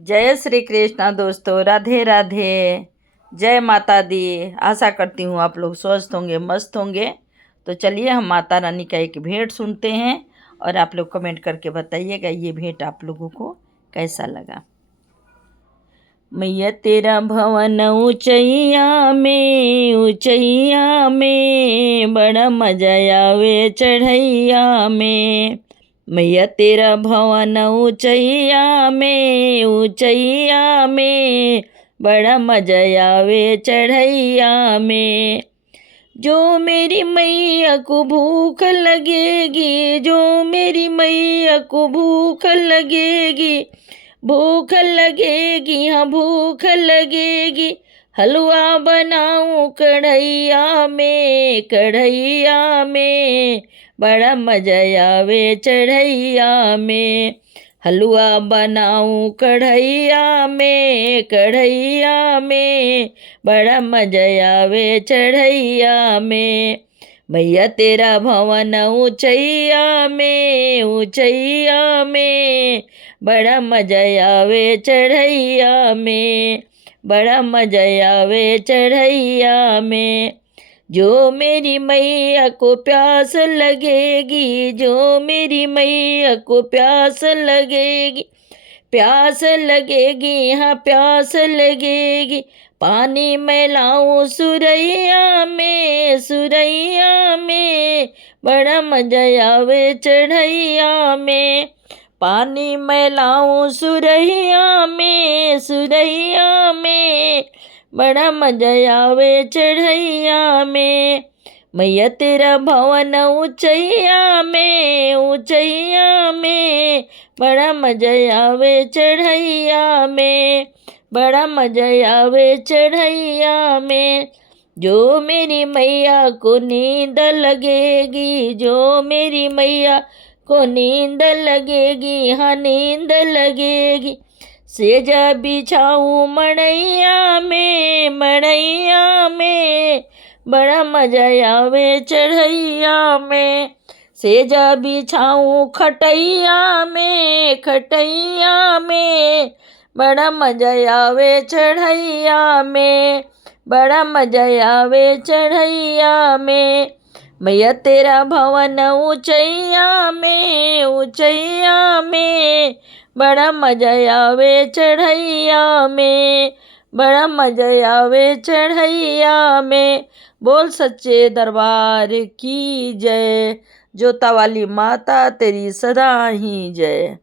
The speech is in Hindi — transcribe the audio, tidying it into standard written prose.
जय श्री कृष्णा दोस्तों, राधे राधे। जय माता दी। आशा करती हूँ आप लोग स्वस्थ होंगे, मस्त होंगे। तो चलिए हम माता रानी का एक भेंट सुनते हैं और आप लोग कमेंट करके बताइएगा ये भेंट आप लोगों को कैसा लगा। मैया तेरा भवन ऊंचैया में बड़ा मजा आवे चढ़ैया में। मैया तेरा भवन ऊंचैया में बड़ा मजा आवे चढ़ैया में। जो मेरी मैया को भूख लगेगी, जो मेरी मैया को भूख लगेगी, भूख लगेगी, हाँ भूख लगेगी। हलवा बनाऊं कढ़ैया में बड़ा मजा आवे चढ़ैया में। हलवा बनाऊं कढ़ैया में बड़ा मजा आवे चढ़ैया में। मैया तेरा भवन ऊंचैया में बड़ा मजा आवे चढ़ैया में, बड़ा मजा आवे चढ़ैया में। जो मेरी मैया को प्यास लगेगी, जो मेरी मैया को प्यास लगेगी, प्यास लगेगी, हाँ प्यास लगेगी। पानी मैं लाऊं सुरैया में बड़ा मजा आवे चढ़ैया में। पानी मैं लाऊं सुरैया में बड़ा मजा आवे चढ़ैया में। मैया तेरा भवन ऊंचैया में बड़ा मजा आवे चढ़ैया में, बड़ा मजा आवे चढ़ैया में। जो मेरी मैया को नींद लगेगी, जो मेरी मैया को नींद लगेगी, हाँ नींद लगेगी। सेजा बिछाऊं मड़ैया में बड़ा मजा आवे चढ़ैया में। सेजा बिछाऊं खटैया में बड़ा मजा आवे चढ़ैया में, बड़ा मजा आवे चढ़ैया में। मैया तेरा भवन ऊंचैया में बड़ा मजा आवे चढ़ैया में, बड़ा मजा आवे चढ़ैया में। बोल सच्चे दरबार की जय। जोता वाली माता तेरी सदा ही जय।